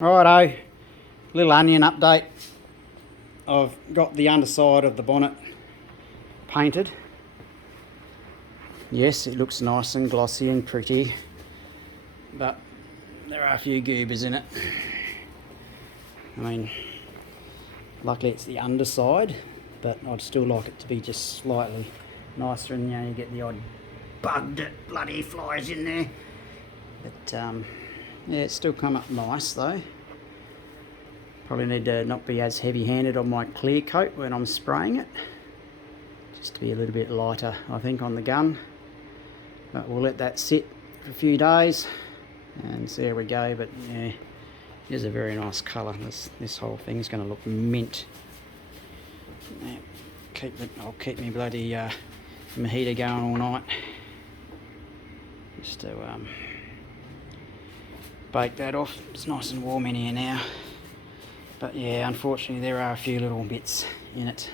Righto, little onion update. I've got the underside of the bonnet painted. Yes, it looks nice and glossy and pretty, but there are a few goobers in it. I mean, luckily it's the underside, but I'd still like it to be just slightly nicer, and you get the odd bug that bloody flies in there. But yeah, it's still come up nice though. Probably need to not be as heavy-handed on my clear coat when I'm spraying it. Just to be a little bit lighter, I think, on the gun. But we'll let that sit for a few days and see how we go. But yeah, it is a very nice colour. This whole thing is going to look mint. Yeah, I'll keep my bloody mojito going all night. Just to bake that off. It's nice and warm in here now. But yeah, unfortunately there are a few little bits in it.